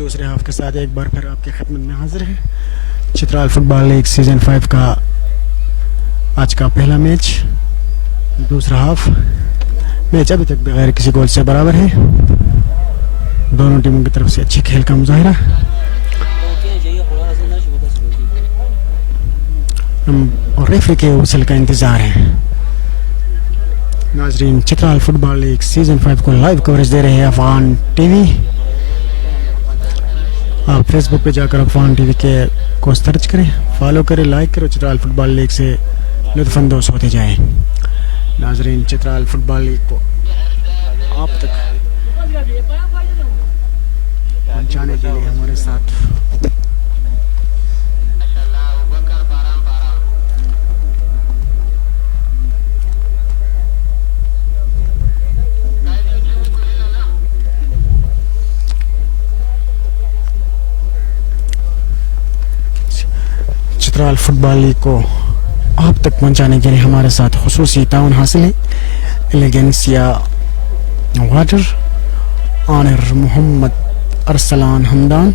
दूसरे हाफ के साथ एक बार फिर आपकी खिदमत में हाजिर है। चित्राल फुटबॉल लीग सीजन 5 का आज का पहला मैच, दूसरा हाफ मैच अभी तक बगैर किसी गोल से बराबर है। दोनों टीमों की तरफ से अच्छे खेल का मुजाहिरा और रेफरी के वसल का इंतजार है। नाजरीन, चित्राल फुटबॉल लीग सीजन 5 को लाइव कवरेज दे रहे हैं अफगान टीवी। आप फेसबुक पे जाकर अफगान टीवी के को सर्च करें, फॉलो करें, लाइक करें, चित्राल फुटबॉल लीग से लुत्फानंदोज़ होते जाएं। नाजरीन, चित्राल फुटबॉल लीग को आप तक पहुंचाने के लिए हमारे साथ चित्राल फुटबॉल लीग को आप तक पहुंचाने के लिए हमारे साथ खुसूसी ताउन हासिल है Elegancia water, owner Mohammad Arsalan Hamdan,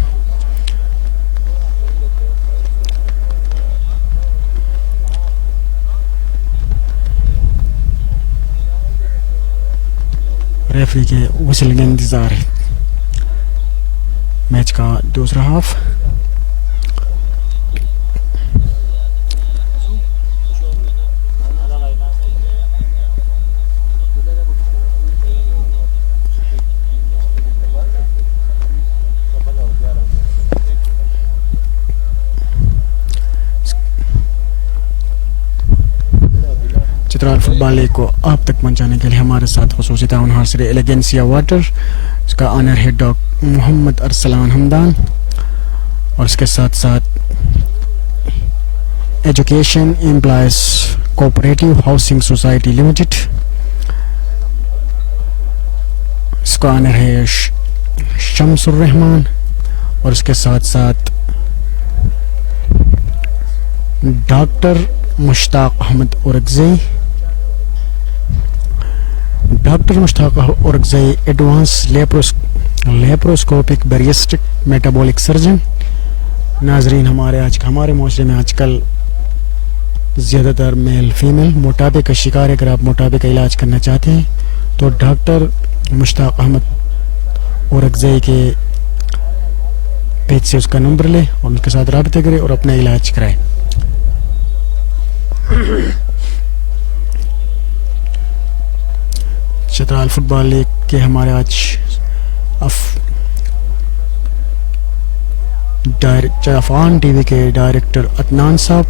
referee के वसल का इंतजार है। मैच का दूसरा हाफ चित्राल फुटबॉल लीग को आप तक पहुंचाने के लिए हमारे साथ खुसूसी ताउन हासिल एलिगेंसिया वाटर, इसका ऑनर है डॉक्टर मोहम्मद अरसलान हमदान, और इसके साथ साथ education employees cooperative housing society limited, इसका ऑनर है शम्सुर रहमान, और इसके साथ साथ doctor Mushtaq Ahmad Orakzai, doctor Mushtaq Orakzai advance laparoscopic bariatric metabolic surgeon. नाजरीन, हमारे माशरे में आजकल ज़्यादातर मेल फीमेल मोटापे का शिकार है। अगर आप मोटापे का इलाज करना चाहते हैं तो डॉक्टर मुश्ताक अहमद औरकज़ई के पेज से उसका नंबर लें और उनके साथ राब्ते करें और अपना इलाज कराएं। चित्राल फुटबॉल लीग के हमारे आज अफगान टीवी के director Adnan sahab,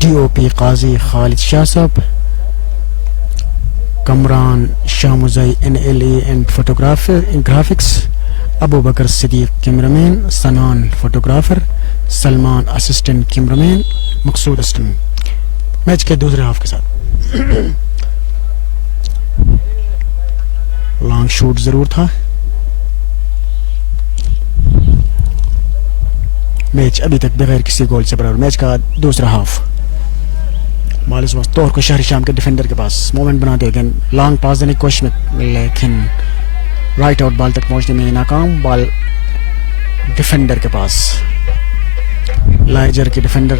DOP Qazi Khalid Shah sahab, Kamran Shamozai NLA and graphics, Abu Bakar Siddique cameraman, Sanan photographer, Salman assistant cameraman, Maqsood assistant. Match के दूसरे हाफ के साथ लॉन्ग शूट जरूर था। मैच अभी तक बगैर किसी गोल से बराबर। मैच का दूसरा हाफ मालिस वक्त तौर को शहरी शाम के डिफेंडर के पास मोमेंट बनाते हुए लॉन्ग पास देने की कोशिश में, लेकिन राइट आउट बॉल तक पहुंचने में नाकाम। बॉल डिफेंडर के पास, लाइजर के डिफेंडर,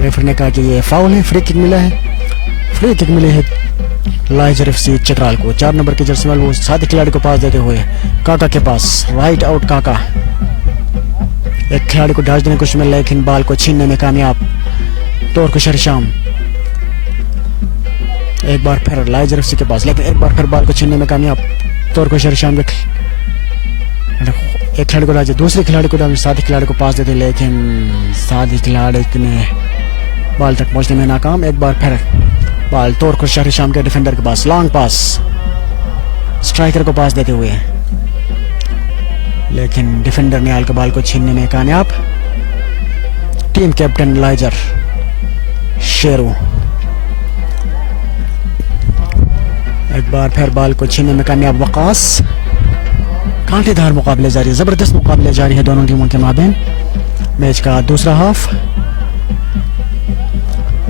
रेफर ने कहा कि ये फाउल है। फ्री किक मिला है, फ्री किक मिली है लाइजर FC चित्राल को। 4 नंबर के जर्सी वाले वो साथी खिलाड़ी को पास देते हुए काका के पास, राइट आउट काका एक खिलाड़ी को डाच देने की कोशिश में, लेकिन बॉल को छीनने में कामयाब तौर को शहरी-शाम। एक बार फिर लाइजर FC के पास, लेकिन एक बार फिर बॉल को छीनने में कामयाब तौर को शहरी-शाम। एक खिलाड़ी को डाच, दूसरे खिलाड़ी को डाच, साथी खिलाड़ी को पास देते, लेकिन साथी खिलाड़ी ने बॉल तक पहुंचने में नाकाम। एक बार फिर बॉल तौर को शहरी-शाम के डिफेंडर के पास, लॉन्ग पास स्ट्राइकर को पास देते हुए, लेकिन डिफेंडर ने के बॉल को छीनने में कामयाब। टीम कैप्टन लाइजर शेरू एक बार फिर बॉल को छीनने में कामयाब। वकास, कांटेदार मुकाबले जारी है, जबरदस्त मुकाबले जारी है दोनों टीमों के माबेन। मैच का दूसरा हाफ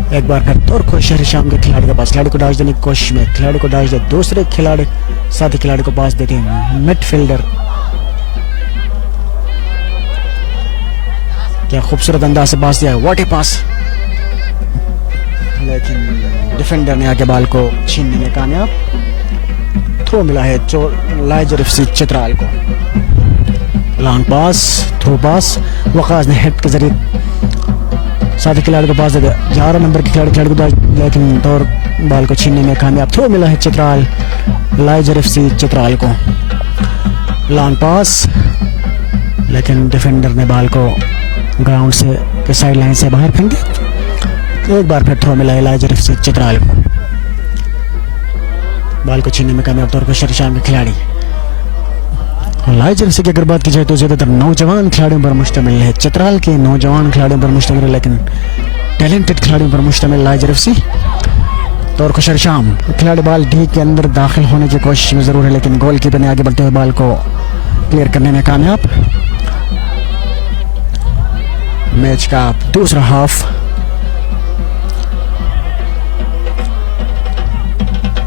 एक बार फिर तुर्क शहरी शाम के खिलाड़ी के पास, खिलाड़ी को डाच देने की कोशिश में, खिलाड़ी को डाच दे, दूसरे खिलाड़ी साथी खिलाड़ी को पास देते हैं मिडफील्डर। क्या खूबसूरत अंदाज से पास दिया है, व्हाट ए पास, लेकिन डिफेंडर ने आके बॉल को छीनने में कामयाब। थ्रो मिला है लाइजर एफसी चित्राल को। लॉन्ग पास, थ्रो पास, वकास ने हेड के जरिए साथी खिलाड़ी को पास दे दिया। 11 नंबर के खिलाड़ी को, लेकिन दौर बॉल को छीनने में कामयाब। थ्रो मिला है चित्राल लाइजर एफसी चित्राल को। लॉन्ग पास, लेकिन डिफेंडर ने बॉल को ग्राउंड से के साइड लाइन से बाहर फेंक दिया। एक बार फिर थ्रो मिला है लाइजर एफसी चित्राल को। बॉल को छीनने में कामयाब तौर पर शरीशाम के खिलाड़ी। लाइजर एफसी की अगर बात की जाए तो ज्यादातर नौजवान खिलाड़ियों पर मुश्तमिल है। चित्राल के नौजवान खिलाड़ियों पर मुश्तमिल है, लेकिन टैलेंटेड खिलाड़ियों पर मुश्तमिल लाइजर एफसी। तौर को शरीशाम खिलाड़ी बॉल डी के अंदर दाखिल होने की कोशिश में जरूर है, लेकिन गोलकीपर ने आगे बढ़ते हुए बॉल को क्लियर करने में कामयाब। मैच का दूसरा हाफ।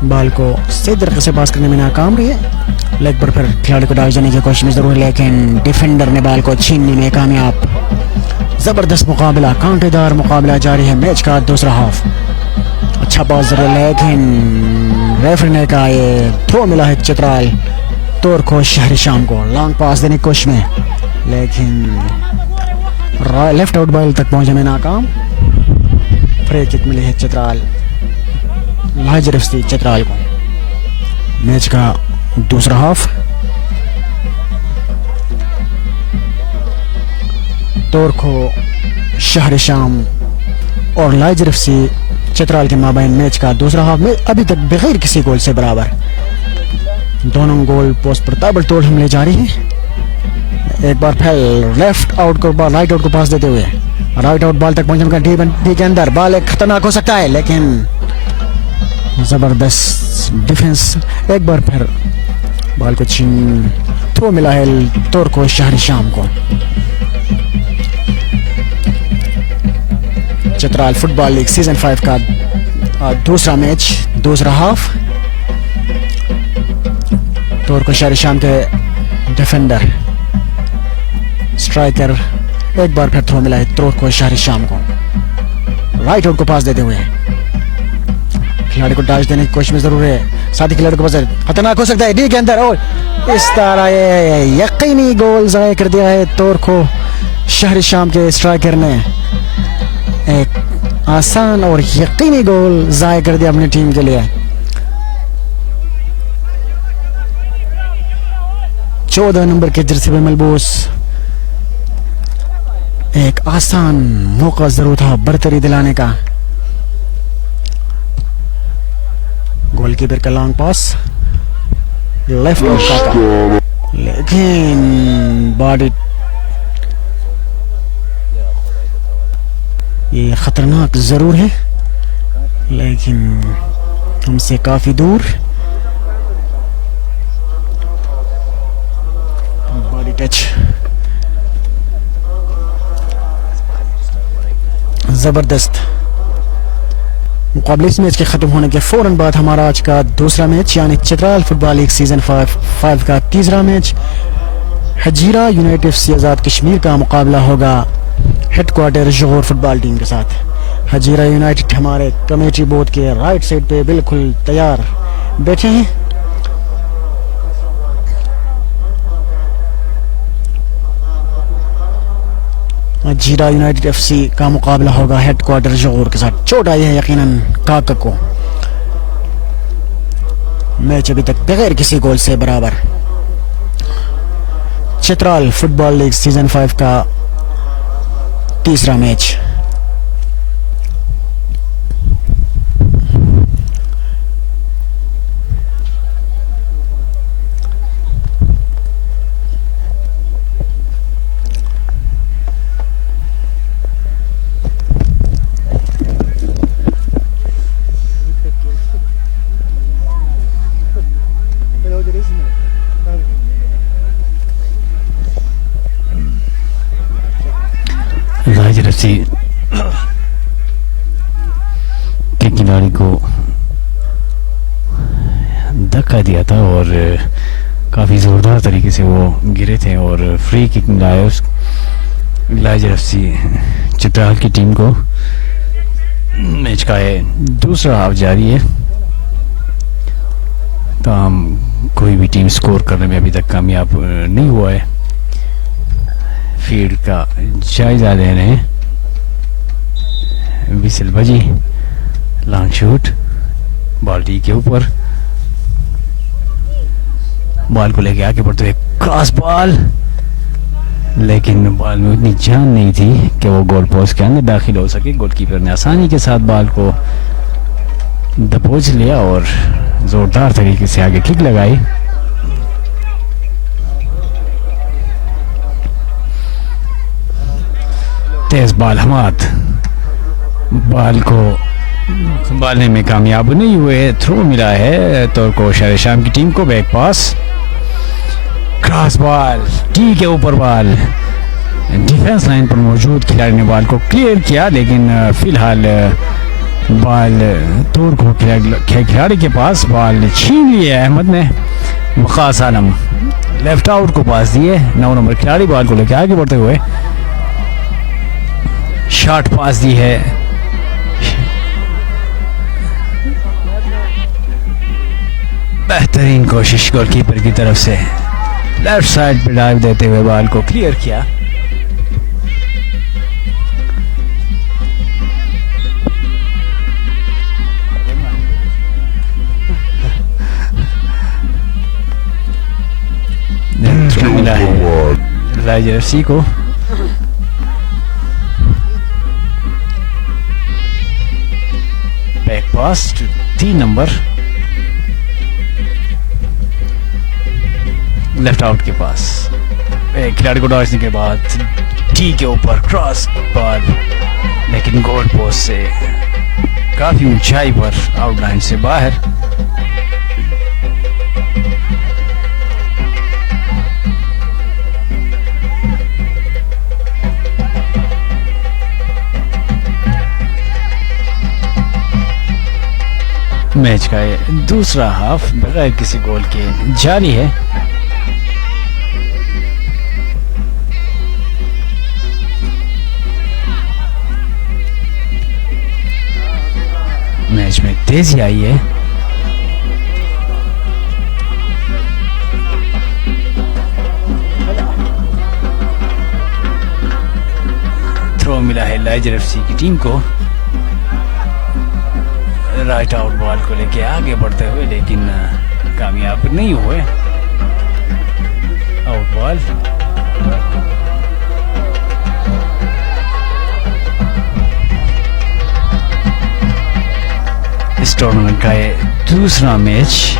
बॉल को सही तरीके से पास करने में नाकाम रही है। लेग पर फिर खिलाड़ी को डाल देने की कोशिश में जरूर है, लेकिन डिफेंडर ने बॉल को छीनने में कामयाब। जबरदस्त मुकाबला, कांटेदार मुकाबला जारी है। मैच का दूसरा हाफ। अच्छा पास जरूर, लेकिन रेफरी ने कहा ये थ्रो मिला है चित्राल तौर को शहरी शाम को। लॉन्ग पास देने की कोशिश में, लेकिन लेफ्ट आउट बॉल तक पहुंचे में नाकाम। फ्री किक मिली है चित्राल लाइजर एफसी चित्राल को। मैच का दूसरा हाफ। तौर को शहर शाम और लाइजर एफसी चित्राल के माबैन मैच का दूसरा हाफ में अभी तक बगैर किसी गोल से बराबर। दोनों गोल पोस्ट पर ताबड़तोड़ हमले जारी हैं। एक बार फिर लेफ्ट आउट को राइट आउट को पास देते हुए राइट आउट बॉल तक पहुंचने का डी के अंदर बॉल एक खतरनाक हो सकता है, लेकिन जबरदस्त डिफेंस। एक बार फिर बॉल को छीन थ्रो मिला है तौर को शहरी शाम को। चित्राल फुटबॉल लीग सीजन 5 का दूसरा मैच, दूसरा हाफ। तौर को शहरी शाम के डिफेंडर स्ट्राइकर एक बार फिर थ्रो मिला है तौर को शहरी शाम को। राइट आउट को पास देते हुए खिलाड़ी को डैश देने की कोशिश में जरूर है। साथी खिलाड़ी को पास खतरनाक हो सकता है डी के अंदर, और इस तरह ये यकीनी गोल जाया कर दिया है तौर को शहरी शाम के स्ट्राइकर ने। एक आसान और यकीनी गोल जाया कर दिया अपनी टीम के लिए। 14 नंबर के जर्सी में मलबूस एक आसान मौका जरूर था बरतरी दिलाने का। गोलकीपर का लॉन्ग पास लेफ्ट का, लेकिन बॉडी ये खतरनाक जरूर है, लेकिन हमसे काफी दूर। बॉडी टच जबरदस्त। मुकाबले इस मैच के खत्म होने के फौरन बाद हमारा आज का दूसरा मैच यानी चित्राल फुटबॉल लीग सीजन 5 का तीसरा मैच हजीरा यूनाइटेड एफसी आजाद कश्मीर का मुकाबला होगा हेडक्वार्टर जोहर फुटबॉल टीम के साथ। हजीरा यूनाइटेड हमारे कमेटी बोर्ड के राइट साइड पे बिल्कुल तैयार बैठे हैं। हजीरा यूनाइटेड एफसी का मुकाबला होगा हेडक्वार्टर जोहर के साथ। चोट आई है यकीनन काका को। मैच अभी तक बगैर किसी गोल से बराबर। चित्राल फुटबॉल लीग सीजन 5 का तीसरा मैच। लाइजर एफसी के खिलाड़ी को धक्का दिया था और काफ़ी ज़ोरदार तरीके से वो गिरे थे और फ्री किक मिला उस लाइजर एफसी चित्राल की टीम को। मैच का दूसरा हाफ जारी है, ताहम कोई भी टीम स्कोर करने में अभी तक कामयाब नहीं हुआ है। फील्ड का जायजा ले रहे हैं, विसल बजी, लॉन्ग शूट, बॉल टी के ऊपर, बॉल को लेके आगे बढ़ते हुए क्रॉस बॉल, लेकिन बॉल में उतनी जान नहीं थी कि वो गोल पोस्ट के अंदर दाखिल हो सके। गोलकीपर ने आसानी के साथ बॉल को दबोच लिया और जोरदार तरीके से आगे किक लगाई। तेज बॉल हमाद बॉल को संभालने में कामयाब नहीं हुए, थ्रो मिला है तो को शहर शाम की टीम को। बैक पास, क्रॉस बॉल, टी के ऊपर बॉल, डिफेंस लाइन पर मौजूद खिलाड़ी ने बॉल को क्लियर किया, लेकिन फिलहाल बॉल तोड़ को खिलाड़ी के पास बॉल छीन लिया अहमद ने। वकास आलम लेफ्ट आउट को पास दिए, 9 नंबर खिलाड़ी बॉल को लेकर आगे बढ़ते हुए शॉट पास दी है, बेहतरीन कोशिश गोलकीपर की तरफ से, लेफ्ट साइड पे डाइव देते हुए बॉल को क्लियर किया। मिला है लाइजर एफसी को। बैक पास 3 नंबर लेफ्ट आउट के पास, एक खिलाड़ी को डॉजने के बाद टी के ऊपर क्रॉस बॉल, लेकिन गोल पोस्ट से काफी ऊंचाई पर आउटलाइन से बाहर। मैच का दूसरा हाफ बगैर किसी गोल के जारी है। मैच में तेजी आई है, थ्रो मिला है लाइजर एफसी की टीम को। राइट आउट बॉल को लेके आगे बढ़ते हुए, लेकिन कामयाब नहीं हुए। आउट बॉल, इस टूर्नामेंट का ये दूसरा मैच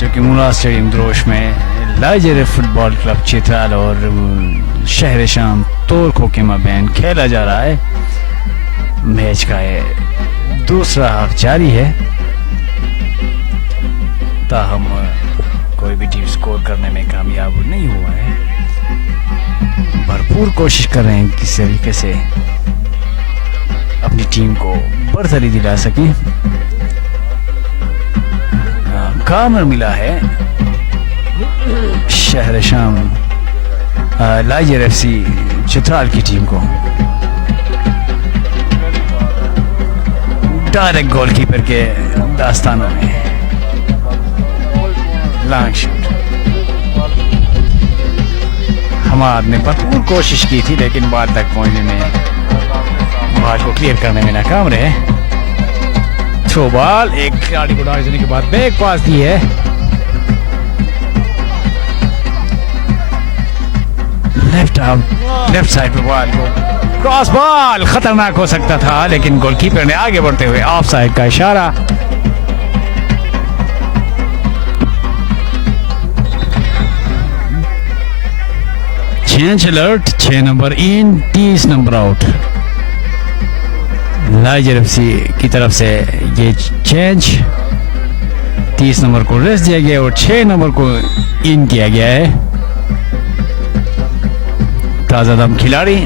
जो कि मुराद स्टेडियम द्रोश में लाइजर फुटबॉल क्लब चित्राल और शहर शाम तोरखो के माबैन खेला जा रहा है। मैच का ये दूसरा हाफ जारी है, ताहम कोई भी टीम स्कोर करने में कामयाब नहीं हुआ है। भरपूर कोशिश कर रहे हैं किस तरीके से अपनी टीम को बढ़तरी दिला सकें। कॉर्नर मिला है शहर शाम लाइजर एफसी चित्राल की टीम को। डायरेक्ट गोलकीपर के दास्तानों में लॉन्ग शॉट, हमाद ने भरपूर कोशिश की थी, लेकिन बॉल तक पहुंचने में, बॉल को क्लियर करने में नाकाम रहे। थ्रो बॉल, एक खिलाड़ी को डाल देने के बाद बैक पास दी है, लेफ्ट साइड पे बॉल को क्रॉस बॉल, खतरनाक हो सकता था, लेकिन गोलकीपर ने आगे बढ़ते हुए ऑफ साइड का इशारा। Change alert, 6 number in, 30 number out. लाइजर एफसी की तरफ से ये चेंज, 30 नंबर को रेस्ट दिया गया और 6 नंबर को इन किया गया है। ताजा दम खिलाड़ी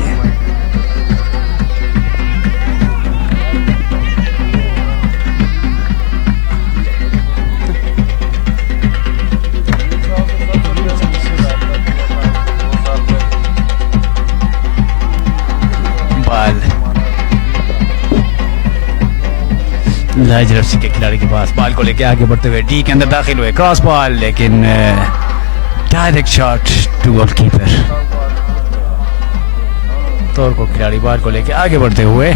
लाइजर एफसी के खिलाड़ी के पास बॉल को लेके आगे बढ़ते हुए डी के अंदर दाखिल हुए, क्रॉस बॉल, लेकिन डायरेक्ट शॉट टू गोलकीपर। तौर को खिलाड़ी बॉल को लेके आगे बढ़ते हुए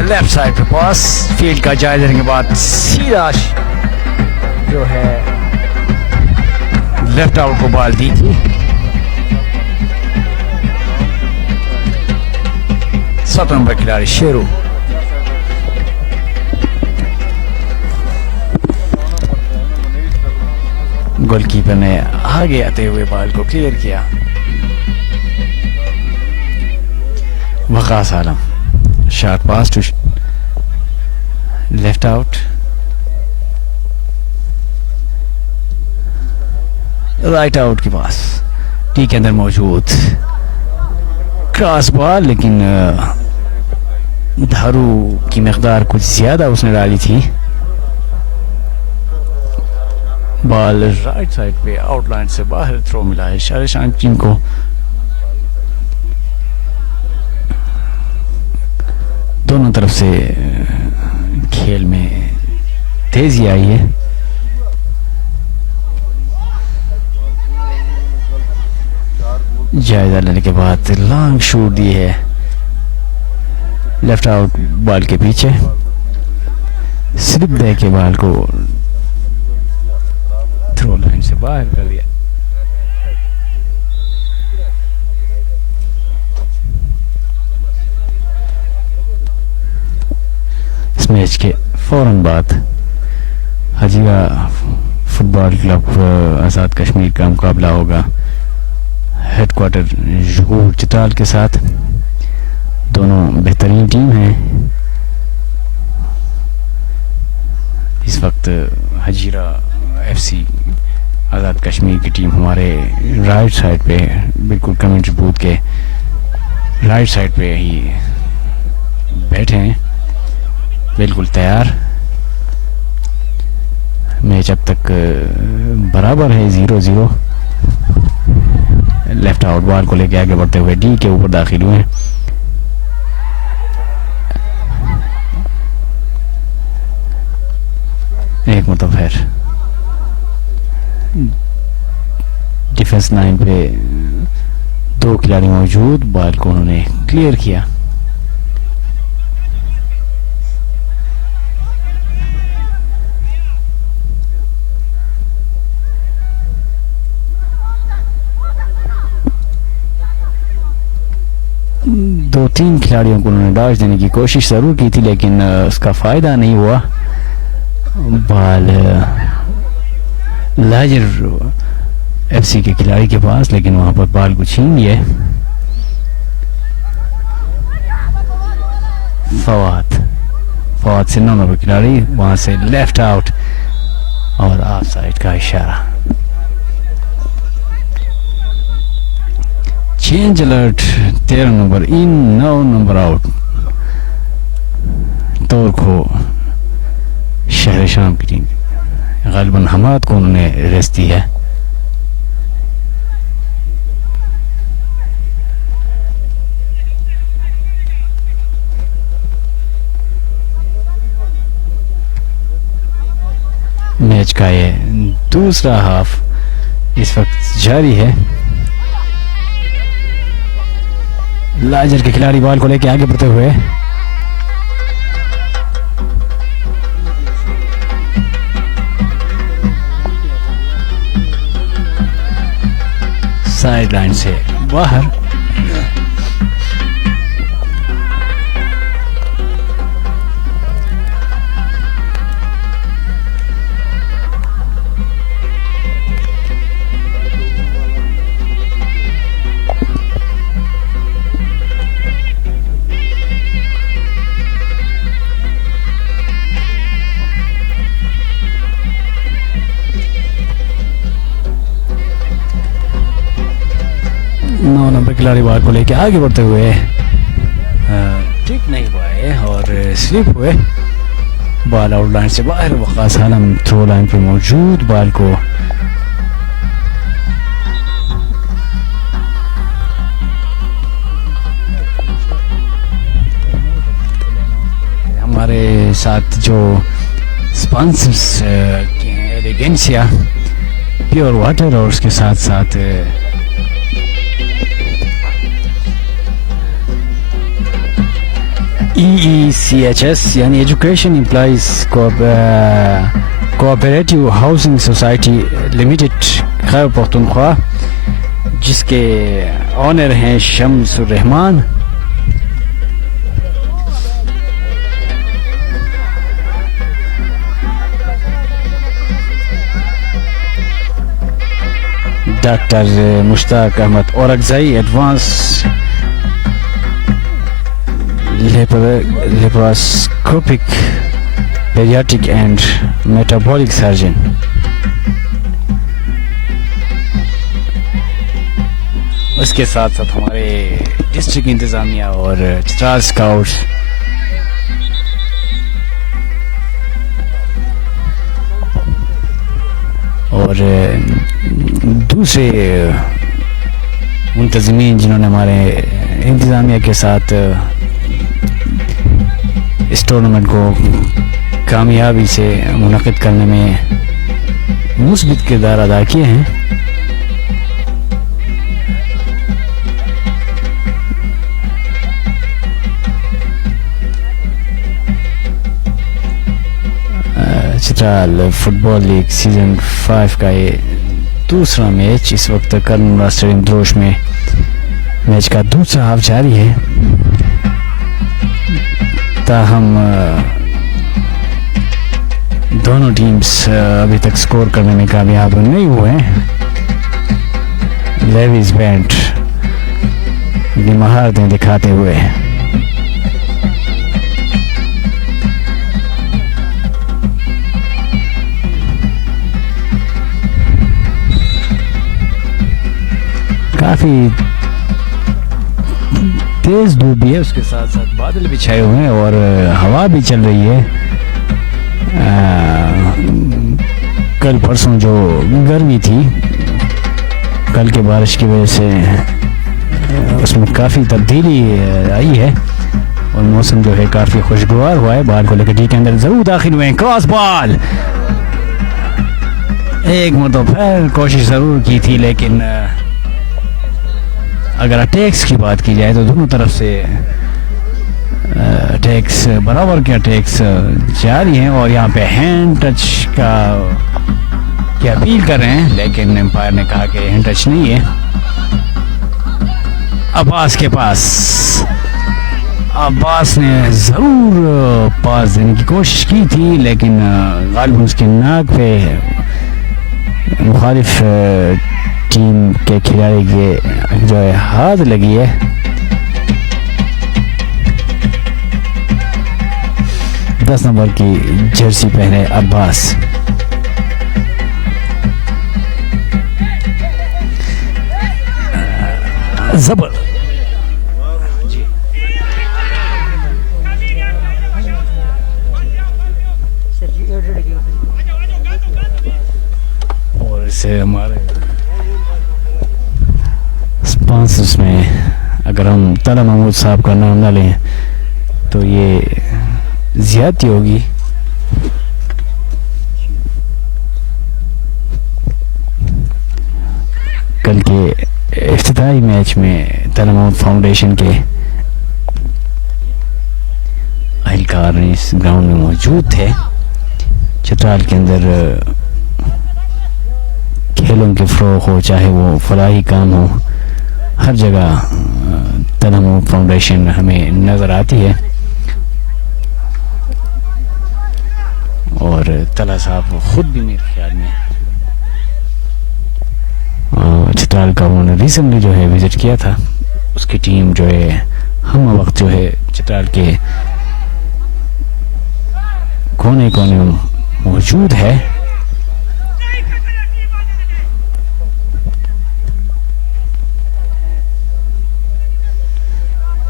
लेफ्ट साइड पे पास, फील्ड का जायजा लेने के बाद सीधा जो है लेफ्ट आउट को बॉल दी थी। 7 नंबर खिलाड़ी शेरू गोलकीपर ने आगे आते हुए बॉल को क्लियर किया। Waqas Alam, short pass to left out, right out के पास, टी के अंदर मौजूद क्रॉस बॉल, लेकिन धारू की मकदार कुछ ज्यादा उसने डाली थी। बॉल राइट साइड पे आउटलाइन से बाहर थ्रो मिला है शार शाम टीम को। दोनों तरफ से खेल में तेजी आई है। जायजा लेने के बाद लॉन्ग शूट दी है लेफ्ट आउट बॉल के पीछे, स्लिप दे के बॉल को थ्रो लाइन से बाहर कर दिया। इस मैच के फौरन बाद हजीरा फुटबॉल क्लब आज़ाद कश्मीर का मुकाबला होगा हेडक्वार्टर ज़हूर चित्राल के साथ। दोनों बेहतरीन टीम हैं। इस वक्त हजीरा एफसी आज़ाद कश्मीर की टीम हमारे राइट साइड पे, बिल्कुल कमेंट्री बूथ के राइट साइड पे ही बैठे हैं, बिल्कुल तैयार। मैच अब तक बराबर है 0-0। लेफ्ट आउट बॉल को लेके आगे बढ़ते हुए डी के ऊपर दाखिल हुए। एक मतलब है डिफेंस लाइन पे 2 खिलाड़ी मौजूद, बॉल को उन्होंने क्लियर किया। दो 3 खिलाड़ियों को उन्होंने डॉज देने की कोशिश जरूर की थी, लेकिन उसका फायदा नहीं हुआ। बॉल लाइजर एफसी के खिलाड़ी के पास, लेकिन वहां पर बॉल को छीन लिए। फवाद से 9 नंबर खिलाड़ी, वहां से लेफ्ट आउट और ऑफ साइड का इशारा। Change alert 13 number in, 9 number out. तौर को शहर शाम की टीम गालिबन हमाद को उन्होंने रेस्ट दी है। मैच का ये दूसरा हाफ इस वक्त जारी है। लाइजर के खिलाड़ी बॉल को लेके आगे बढ़ते हुए साइड लाइन से बाहर। खिलाड़ी बॉल को लेके आगे बढ़ते हुए ठीक नहीं पाए और स्लिप हुए। बॉल आउट लाइन से बाहर। वकास आलम थ्रो लाइन पे मौजूद, बॉल को साथ जो स्पॉन्सर्स एलिगेंसिया प्योर वाटर और उसके साथ साथ EECHS यानी education employees cooperative housing society limited Khyber Pakhtunkhwa, जिसके ऑनर हैं Shamsur Rahman. Doctor Mushtaq Ahmad Orakzai advance laparoscopic paediatric and metabolic surgeon. उसके साथ साथ हमारे डिस्ट्रिक्ट इंतज़ामिया और चित्राल स्काउट्स और दूसरे मुंतज़मीन जिन्होंने हमारे इंतज़ामिया के साथ इस टूर्नामेंट को कामयाबी से मुनक़िद करने में मुस्बित किरदार अदा किए हैं। चित्राल फुटबॉल लीग सीजन 5 का ये दूसरा मैच इस वक्त कर्नूल स्टेडियम द्रोश में मैच का दूसरा हाफ जारी है। ताहम दोनों टीम्स अभी तक स्कोर करने में कामयाब नहीं हुए हैं। लेविस बैंड अपनी महारतें दिखाते हुए काफी तेज धूप भी है, उसके साथ साथ बादल भी छाए हुए हैं और हवा भी चल रही है। कल परसों जो गर्मी थी, कल के बारिश की वजह से उसमें काफ़ी तब्दीली आई है और मौसम जो है काफ़ी खुशगवार हुआ है। बाल को लेकर डी के अंदर ज़रूर दाखिल हुए हैं। क्रॉस बॉल एक मरतबा फिर कोशिश ज़रूर की थी, लेकिन अगर अटैक्स की बात की जाए तो दोनों तरफ से अटैक्स बराबर के अटैक्स जारी हैं और यहाँ पे हैंड टच का की अपील कर रहे हैं, लेकिन एम्पायर ने कहा कि हैंड टच नहीं है। अब्बास के पास, अब्बास ने ज़रूर पास देने की कोशिश की थी, लेकिन गालिबन उसके नाक पे मुखालिफ टीम के खिलाड़ी के जो है हाथ लगी है। दस नंबर की जर्सी पहने अब्बास। जबर और इसे हमारे स्पॉन्सर्स में अगर हम तला महमूद साहब का नाम ना लें तो ये ज्यादती होगी। कल के इफ्तिताई मैच में तला महमूद फाउंडेशन के अहलकार इस ग्राउंड में मौजूद थे। चित्राल के अंदर खेलों के फ़रोग़ हो, चाहे वो फलाही काम हो, हर जगह तला महमूद फाउंडेशन हमें नज़र आती है और तला साहब खुद भी मेरे ख्याल में चित्राल का उन्होंने रिसेंटली जो है विज़िट किया था। उसकी टीम जो है हम वक्त जो है चित्राल के कोने कोने में मौजूद है।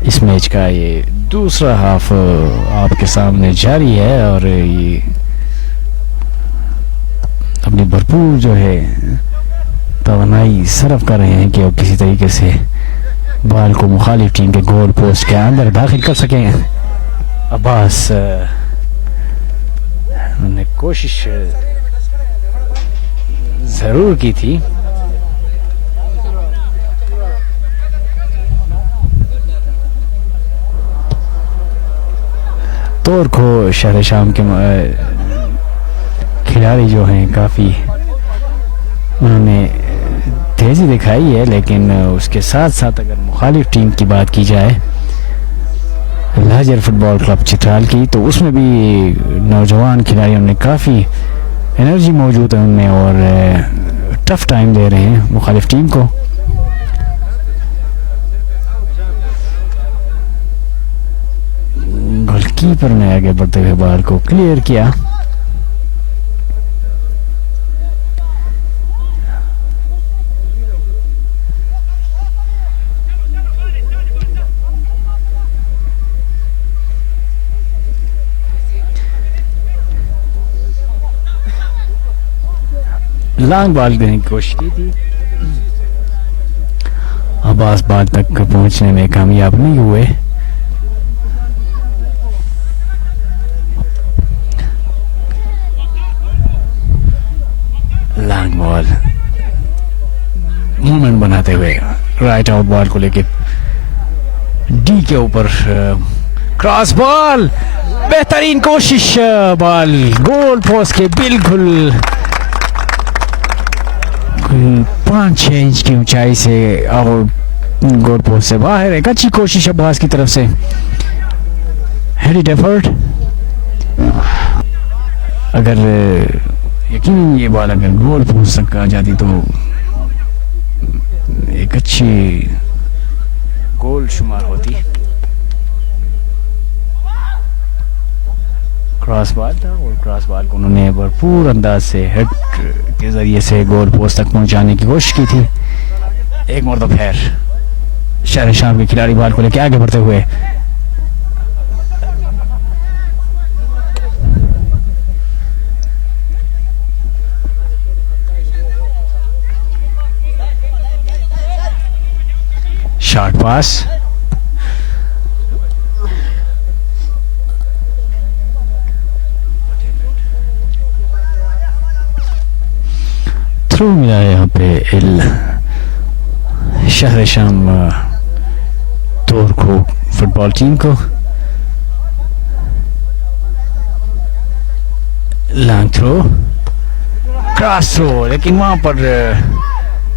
इस मैच का ये दूसरा हाफ आपके सामने जारी है और ये अपनी भरपूर जो है तवानाई सर्व कर रहे हैं कि वो किसी तरीके से बॉल को मुखालिफ टीम के गोल पोस्ट के अंदर दाखिल कर सकें। अब्बास उन्होंने कोशिश जरूर की थी, तोर को शहर शाम के खिलाड़ी जो हैं काफ़ी उन्होंने तेज़ी दिखाई है, लेकिन उसके साथ साथ अगर मुखालिफ टीम की बात की जाए लाजर फुटबॉल क्लब चित्राल की, तो उसमें भी नौजवान खिलाड़ियों ने काफ़ी एनर्जी मौजूद है उनमें और टफ टाइम दे रहे हैं मुखालिफ टीम को। गोलकीपर ने आगे बढ़ते हुए बॉल को क्लियर किया। लॉन्ग बॉल देने की कोशिश की थी, अब्बास बॉल तक पहुंचने में कामयाब नहीं हुए। लॉन्ग बॉल मूवमेंट बनाते हुए राइट आउट बॉल को लेके डी के ऊपर क्रॉस बॉल, बेहतरीन कोशिश, बॉल गोल पोस्ट के बिल्कुल 5-6 इंच की ऊंचाई से और गोल पोस्ट से बाहर। एक अच्छी कोशिश अब्बास की तरफ से, हेडिड एफर्ट। अगर यकीनन ये बॉल अगर गोल पोस्ट तक आ जाती तो एक अच्छी गोल शुमार होती। क्रॉस बॉल था और क्रॉस बॉल को उन्होंने भरपूर अंदाज से हेड के जरिए से गोल पोस्ट तक पहुंचाने की कोशिश की थी। एक मरतबा फिर शहर शाम के खिलाड़ी बॉल को लेकर आगे बढ़ते हुए शॉर्ट पास, थ्रू मिला है यहाँ पे शहर शाम तोर को फुटबॉल टीम को। लॉन्ग थ्रो, क्रॉस थ्रो, लेकिन वहां पर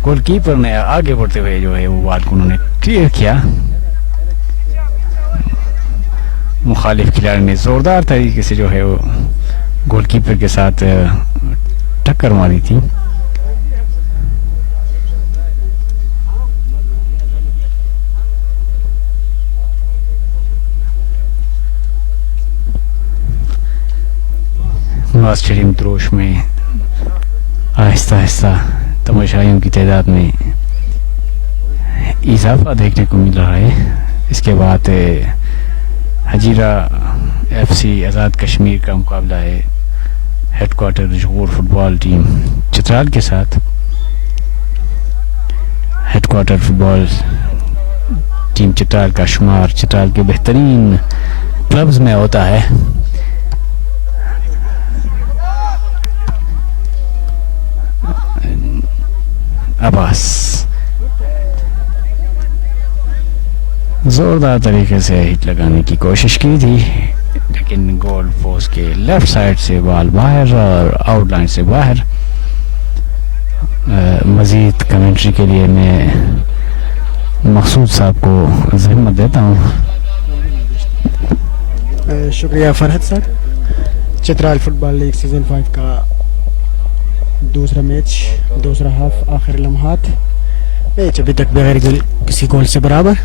गोलकीपर ने आगे बढ़ते हुए जो है वो बॉल को उन्होंने क्लियर किया। मुखालिफ खिलाड़ी ने जोरदार तरीके से जो है वो गोलकीपर के साथ टक्कर मारी थी। स्टेडियम त्रोश में आहिस्ता आहिस्ता तमाशाइयों की तादाद में इजाफा देखने को मिल रहा है। इसके बाद हजीरा एफसी आज़ाद कश्मीर का मुकाबला है हेडक्वार्टर जोर फुटबॉल टीम चित्राल के साथ। हेडक्वार्टर फुटबॉल टीम चित्राल का शुमार चित्राल के बेहतरीन क्लब्स में होता है। अब्बास जोरदार तरीके से हिट लगाने की कोशिश की थी, लेकिन गोल पोस्ट के लेफ्ट साइड से बॉल बाहर और आउटलाइन से बाहर। मजीद कमेंट्री के लिए मैं मकसूद साहब को ज़हमत देता हूँ। शुक्रिया Farhat sir. Chitral football league season 5 का दूसरा मैच, दूसरा हाफ, आखिर लम्हात। मैच अभी तक बगैर किसी गोल से बराबर।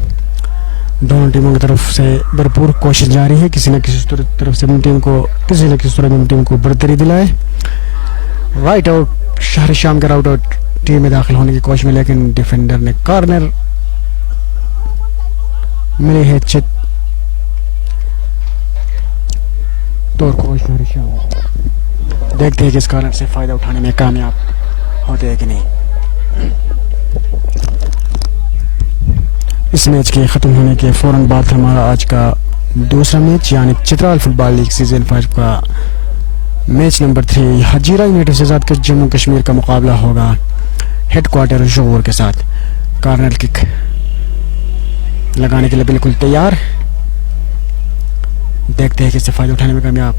दोनों टीमों की तरफ से भरपूर कोशिश जारी है, किसी न किसी तरफ से अपनी टीम को किसी न किसी तरह अपनी टीम को बढ़तरी दिलाए। राइट आउट शहर शाम का राइट आउट टीम में दाखिल होने की कोशिश में, लेकिन डिफेंडर ने कॉर्नर मिली है तो कोच शहर शाम। देखते हैं कि इस कारण से फायदा उठाने में कामयाब होते हैं कि नहीं। इस मैच के ख़त्म होने के फ़ौरन बाद हमारा आज का दूसरा मैच यानी चित्राल फुटबॉल लीग सीजन 5 का मैच नंबर 3 हजीरा यूनाइटेड से साथ जम्मू कश्मीर का मुकाबला होगा हेडक्वार्टर जोर के साथ। कॉर्नर किक लगाने के लिए बिल्कुल तैयार। देखते हैं कि इससे फायदा उठाने में कामयाब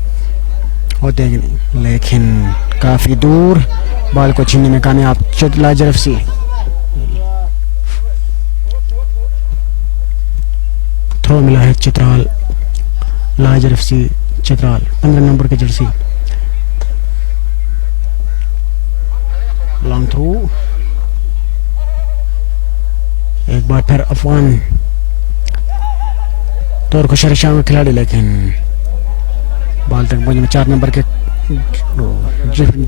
होते हैं कि नहीं, लेकिन काफी दूर बॉल को छीनने में कामयाब लाइजर एफसी। थ्रो मिला है चित्राल, लाइजर एफसी चित्राल 15 नंबर की जर्सी। लॉन्ग थ्रू, एक बार फिर अफवान तौर को शरीशाम में खिलाड़ी, लेकिन बॉल तक पहुंचने में 4 नंबर के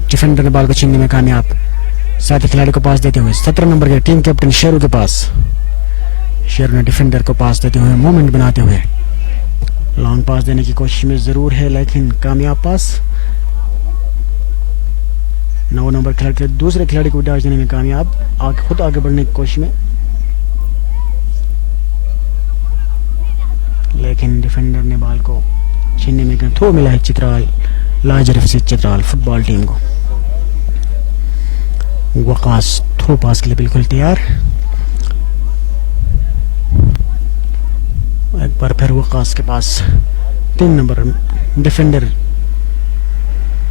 डिफेंडर ने बॉल को छीनने में कामयाब। साथ ही खिलाड़ी को पास देते हुए 17 नंबर के टीम कैप्टन शेरू के पास। शेरू ने डिफेंडर को पास देते हुए मूवमेंट बनाते हुए लॉन्ग पास देने की कोशिश में जरूर है, लेकिन कामयाब पास। 9 नंबर खिलाड़ी के दूसरे खिलाड़ी को डैश देने में कामयाब, खुद आगे बढ़ने की कोशिश में, लेकिन डिफेंडर ने बॉल को छीनने में थ्रो मिला है चित्राल, लाइजर एफसी चित्राल फुटबॉल टीम को। वकास थ्रो पास के लिए बिल्कुल तैयार। एक बार फिर वकास के पास 3 नंबर डिफेंडर,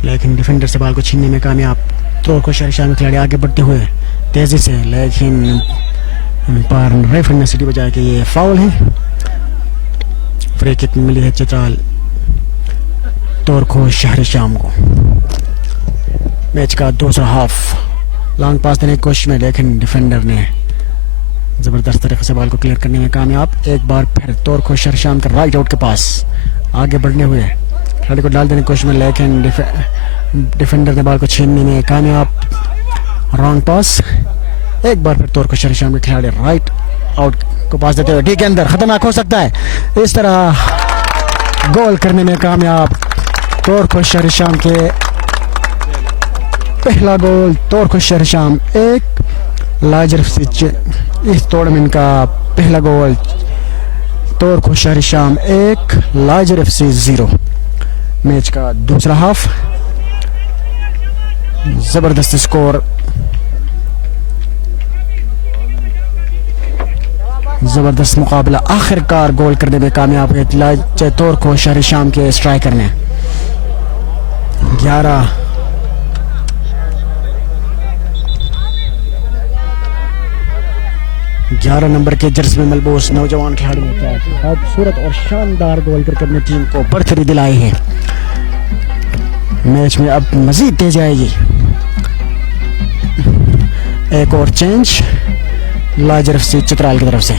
लेकिन डिफेंडर से बॉल को छीनने में कामयाब। थ्रो को शरीशाम में खिलाड़ी आगे बढ़ते हुए तेजी से, लेकिन पर रेफरी ने सीटी बजाया कि ये फाउल है। फ्री किक मिली है चित्राल तोरखो शहर शाम को। मैच का दूसरा हाफ लॉन्ग पास देने की कोशिश में, लेकिन डिफेंडर ने जबरदस्त तरीके से बॉल को क्लियर करने में कामयाब। एक बार फिर तोरखो शहर शाम के राइट आउट के पास आगे बढ़ने हुए खिलाड़ी को डाल देने की कोशिश में, लेकिन डिफेंडर ने बॉल को छीनने में कामयाब। रॉन्ग पास, एक बार फिर तोरखो शहर शाम के खिलाड़ी राइट आउट को पास देते हुए डी के अंदर, खतरनाक हो सकता है। इस तरह गोल करने में कामयाब तोरखो शहर शाम के पहला गोल। तोरखो शहर शाम 1 लाइजर इस टूर्नामेंट का पहला गोल। तोरखो शहर शाम 1 लाइजर एफसी 0। मैच का दूसरा हाफ जबरदस्त स्कोर, जबरदस्त मुकाबला, आखिरकार गोल करने में कामयाब है तोरखो शहर शाम के स्ट्राइकर ने। 11 नंबर के जर्सी में मलबूस नौजवान खिलाड़ी ने क्या खूबसूरत और शानदार गोल करके अपनी टीम को बढ़तरी दिलाई है। मैच में अब मजीद तेज आएगी। एक और चेंज लाइजर एफसी चित्राल की तरफ से।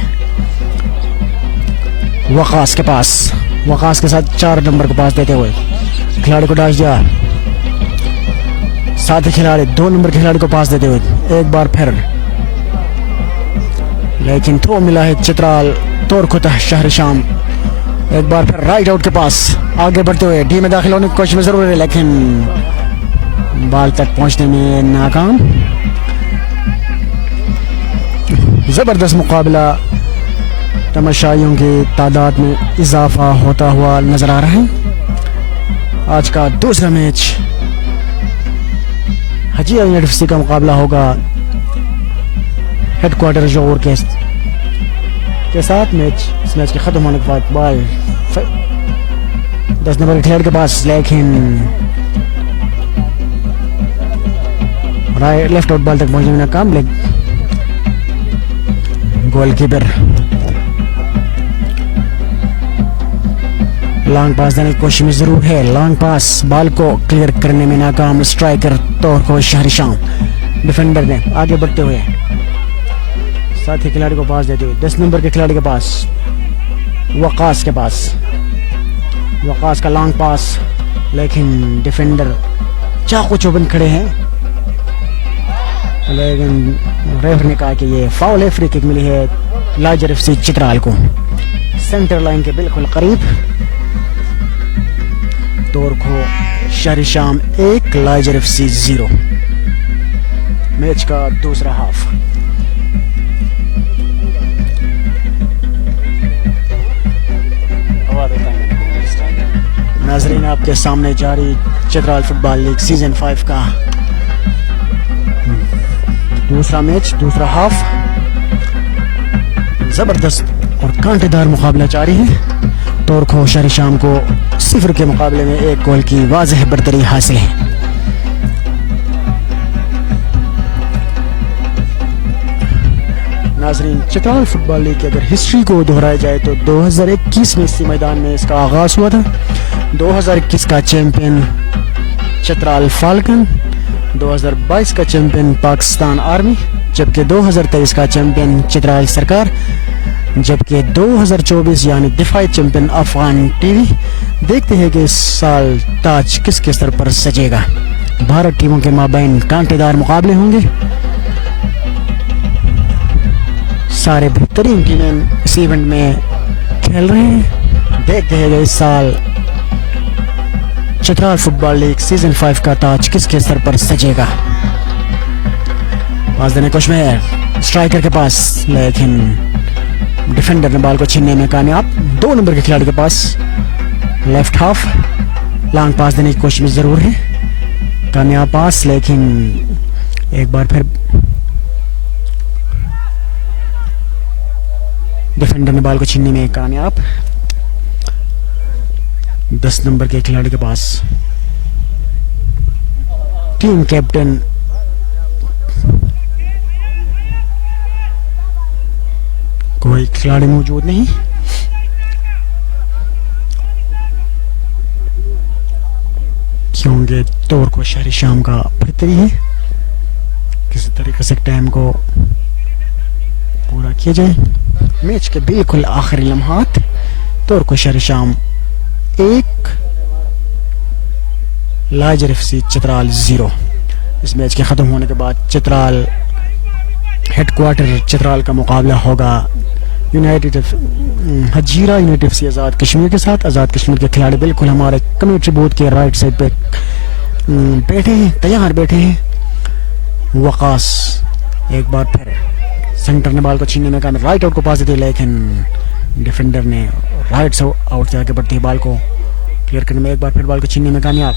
वकास के पास, वकास के साथ 4 नंबर को पास देते हुए खिलाड़ी को डाल दिया। साथ ही खिलाड़ी 2 नंबर के खिलाड़ी को पास देते हुए एक बार फिर, लेकिन थ्रो मिला है चित्राल तोरखो शहर शाम। एक बार फिर राइट आउट के पास आगे बढ़ते हुए डी में दाखिल होने की कोशिश में जरूर है, लेकिन बॉल तक पहुंचने में नाकाम। जबरदस्त मुकाबला, तमाशाइयों की तादाद में इजाफा होता हुआ नजर आ रहा है। आज का दूसरा मैच हजीरा यूनिवर्सिटी का मुकाबला होगा हेडक्वार्टर जोर के साथ। इस मैच के खत्म होने के बाद बॉल 10 नंबर के खिलाड़ी के पास, लेकिन लेफ्ट आउट बॉल तक पहुंचने में नाकाम। गोलकीपर लॉन्ग पास देने की कोशिश में जरूर है, लॉन्ग पास बॉल को क्लियर करने में नाकाम। स्ट्राइकर तोरखो शहर शाम, डिफेंडर ने आगे बढ़ते हुए साथ ही खिलाड़ी को पास देते हुए 10 नंबर के खिलाड़ी के पास, वकास के पास। वकास का लॉन्ग पास, लेकिन डिफेंडर चाकू चौबंद खड़े हैं, लेकिन रेफरी ने कहा कि ये फाउल है। फ्री किक मिली है लाइजर एफसी चित्राल को सेंटर लाइन के बिल्कुल करीब। तोरखो शहर शाम 1 लाइजर एफसी 0। मैच का दूसरा हाफ नाजरीन आपके सामने जारी चित्राल फुटबॉल लीग सीजन 5 का दूसरा मैच, दूसरा हाफ। जबरदस्त और कांटेदार मुकाबला जारी है। तोरखो शहर शाम को 0 के मुकाबले में 1 गोल की वाज़ेह बरतरी हासिल है। नाजरीन, चित्राल फुटबॉल लीग की अगर हिस्ट्री को दोहराया जाए तो 2021 में इसी मैदान में इसका आगाज हुआ था। 2021 का चैंपियन चित्राल फाल्कन, 2022 का चैंपियन पाकिस्तान आर्मी, जबकि 2023 का चैंपियन चित्राल सरकार, जबकि 2024 यानी दिफाई चैंपियन अफगान टीवी। देखते हैं कि इस साल ताज किसके सर पर सजेगा। भारत टीमों के माबैन कांटेदार मुकाबले होंगे। सारे बेहतरीन टीमें इस इवेंट में खेल रहे हैं। देखते हैं कि इस साल चित्राल फुटबॉल लीग सीजन 5 का ताज किसके सर पर सजेगा। पास देने कोशिश में स्ट्राइकर के पास, लेकिन डिफेंडर ने बॉल को छीनने में कामयाब। 2 नंबर के खिलाड़ी के पास लेफ्ट हाफ, लॉन्ग पास देने की कोशिश में जरूर है, कामयाब पास, लेकिन एक बार फिर डिफेंडर ने बॉल को छीनने में कामयाब। 10 नंबर के खिलाड़ी के पास टीम कैप्टन कोई खिलाड़ी मौजूद नहीं। क्योंकि तोरखो शहरी शाम का बेहतरी है, किसी तरीके से टाइम को पूरा किया जाए। मैच के बिल्कुल आखिरी लम्हात, तोरखो शहरी शाम 1 लाजर FC चित्राल 0। इस मैच के खत्म होने के बाद चित्राल हेडक्वार्टर चित्राल का मुकाबला होगा United Hazira United FC Azad Kashmir के साथ। आज़ाद कश्मीर के खिलाड़ी बिल्कुल हमारे कमेंट्री बूथ के राइट साइड पे बैठे हैं, तैयार बैठे हैं। वकास एक बार फिर सेंटर ने बॉल को छीनने में कामयाब, राइट आउट को पास दी, लेकिन डिफेंडर ने राइट से आउट से आगे बढ़ती बॉल को क्लियर करने में एक बार फिर बॉल को छीनने में कामयाब,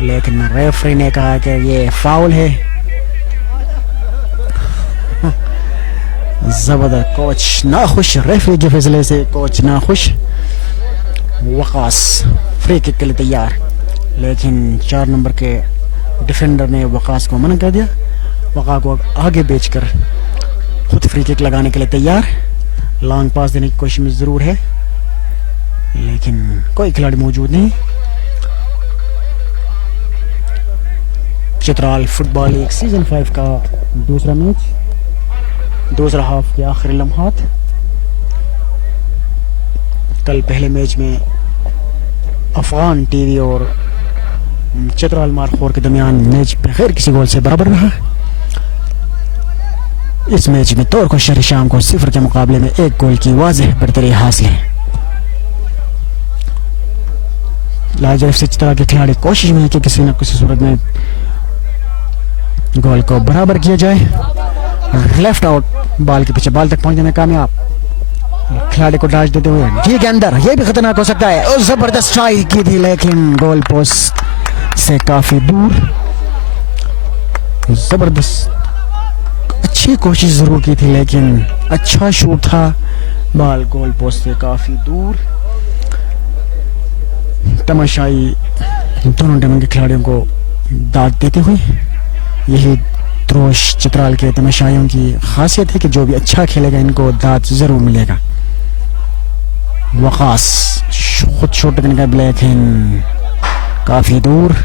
लेकिन रेफरी ने कहा कि ये फाउल है। जबरदस्त, कोच नाखुश, रेफरी के फैसले से कोच नाखुश। वकास फ्री किक के लिए तैयार, लेकिन 4 नंबर के डिफेंडर ने वकास को मना कर दिया। वकास को आगे बेचकर खुद फ्री किक लगाने के लिए तैयार। लॉन्ग पास देने की कोशिश में जरूर है, लेकिन कोई खिलाड़ी मौजूद नहीं। चित्राल फुटबॉल लीग सीजन 5 का दूसरा मैच, दूसरा हाफ के आखिरी लम्हात। कल पहले मैच में अफगान टीवी और चित्राल मारखोर के दरमियान मैच बगैर किसी गोल से बराबर रहा। इस मैच में तोरखो शहरी शाम को 0 के मुकाबले में 1 गोल की वाज़ेह बरतरी हासिल है। लाजर FC चित्राल के खिलाड़ी कोशिश में है कि किसी न किसी सूरत में गोल को बराबर किया जाए। लेफ्ट आउट, बॉल के पीछे बॉल तक पहुंचने में कामयाब, खिलाड़ी को डाच देते हुए जी के अंदर, यह भी खतरनाक हो सकता है। और जबरदस्त ट्राई की थी, लेकिन गोल पोस्ट से काफी दूर। जबरदस्त अच्छी कोशिश जरूर की थी, लेकिन अच्छा शूट था, बॉल गोल पोस्ट से काफी दूर। तमाशाई दोनों टीमों के खिलाड़ियों को दाद देते हुए, यही त्रोश चित्राल के तमाशाइयों की खासियत है कि जो भी अच्छा खेलेगा इनको दाद जरूर मिलेगा। वकास खुद शॉट करने का, लेकिन काफी दूर।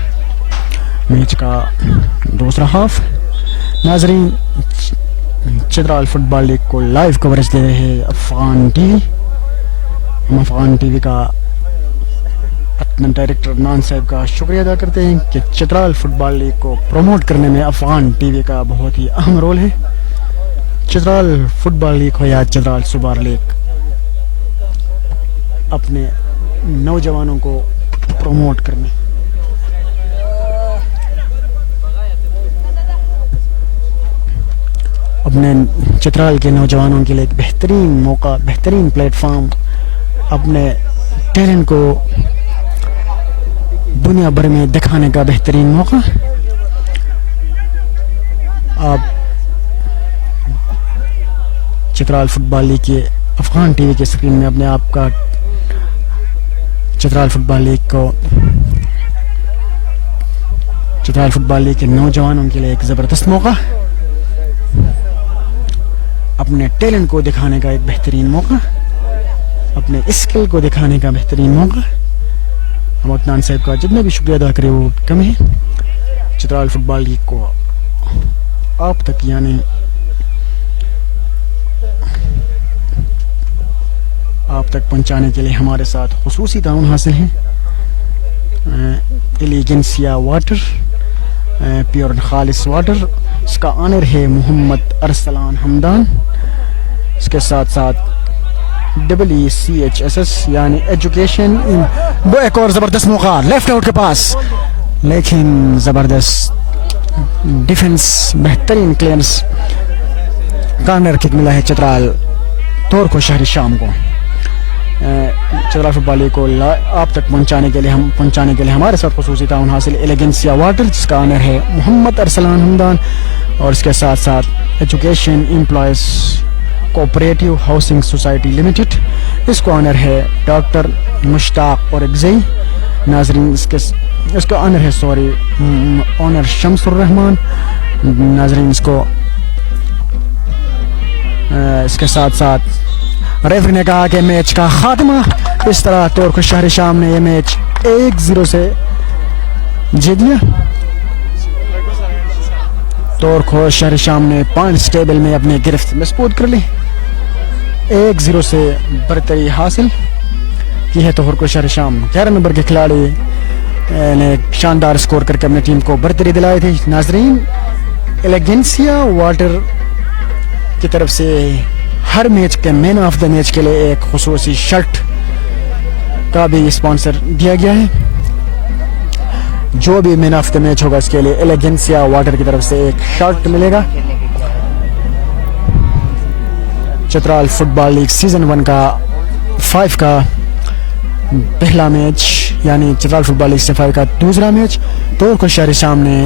मैच का दूसरा हाफ। नाजरीन, चित्राल फुटबॉल लीग को लाइव कवरेज दे रहे हैं अफगान टीवी। हम अफगान टीवी का अपने डायरेक्टर अदनान साहब का शुक्रिया अदा करते हैं कि चित्राल फुटबॉल लीग को प्रमोट करने में अफगान टीवी का बहुत ही अहम रोल है। चित्राल फुटबॉल लीग हो या चित्राल सुपर लीग, अपने नौजवानों को प्रमोट करने, अपने चित्राल के नौजवानों के लिए एक बेहतरीन मौका, बेहतरीन प्लेटफॉर्म, अपने टैलेंट को दुनिया भर में दिखाने का बेहतरीन मौका। आप चित्राल फुटबॉल लीग के अफगान टीवी के स्क्रीन में अपने आप का चित्राल फुटबॉल लीग के नौजवानों के लिए एक ज़बरदस्त मौका, अपने टैलेंट को दिखाने का एक बेहतरीन मौका, अपने स्किल को दिखाने का बेहतरीन मौका। हम अदनान साहब का जितना भी शुक्रिया अदा करें वो कम है। चित्राल फुटबॉल लीग को आप तक यानी आप तक पहुंचाने के लिए हमारे साथ खुसूसी ताउन हासिल है एलिगेंसिया वाटर, प्योर एंड खालिस वाटर। इसका ऑनर है मोहम्मद अरसलान हमदान। इसके साथ साथ WCHSS यानी एजुकेशन इन। वो एक और जबरदस्त मौका लेफ्ट आउट के पास, लेकिन जबरदस्त डिफेंस, बेहतरीन क्लियरेंस। कॉर्नर किक मिला है चित्राल तोर को शहरी शाम को। चित्राल फुटबॉल लीग को आप तक पहुंचाने के लिए हमारे साथ खुसूसी ताउन हासिल एलिगेंसिया वाटर, जिसका ऑनर है मोहम्मद अरसलान हमदान। और इसके साथ साथ education employees cooperative housing society limited, इसको ऑनर है डॉक्टर मुश्ताक और अगज़ई। नाजरीन इसका ऑनर है ऑनर शम्सुर रहमान। नाजरीन इसके साथ साथ रेफरी ने कहा कि मैच का खात्मा। इस तरह तोरको शहरी शाम ने यह मैच 1-0 से जीत लिया। तोरको शहरी शाम ने पॉइंट्स टेबल में अपनी गिरफ्त मजबूत कर ली, 1-0 से बरतरी हासिल की है। तोरको शहरी शाम 11 नंबर के खिलाड़ी ने शानदार स्कोर करके अपनी टीम को बरतरी दिलाई थी। नाजरीन, एलिगेंसिया वाटर की तरफ से हर मैच के मैन ऑफ द मैच के लिए एक खुसूसी शर्ट का भी स्पॉन्सर दिया गया है। जो भी मैन ऑफ द मैच होगा इसके लिए एलिगेंसिया वाटर की तरफ से एक शर्ट मिलेगा। चित्राल फुटबॉल लीग सीजन 1 का 5 का पहला मैच यानी चित्राल फुटबॉल लीग से 5 का दूसरा मैच तोरको शहरी शाम ने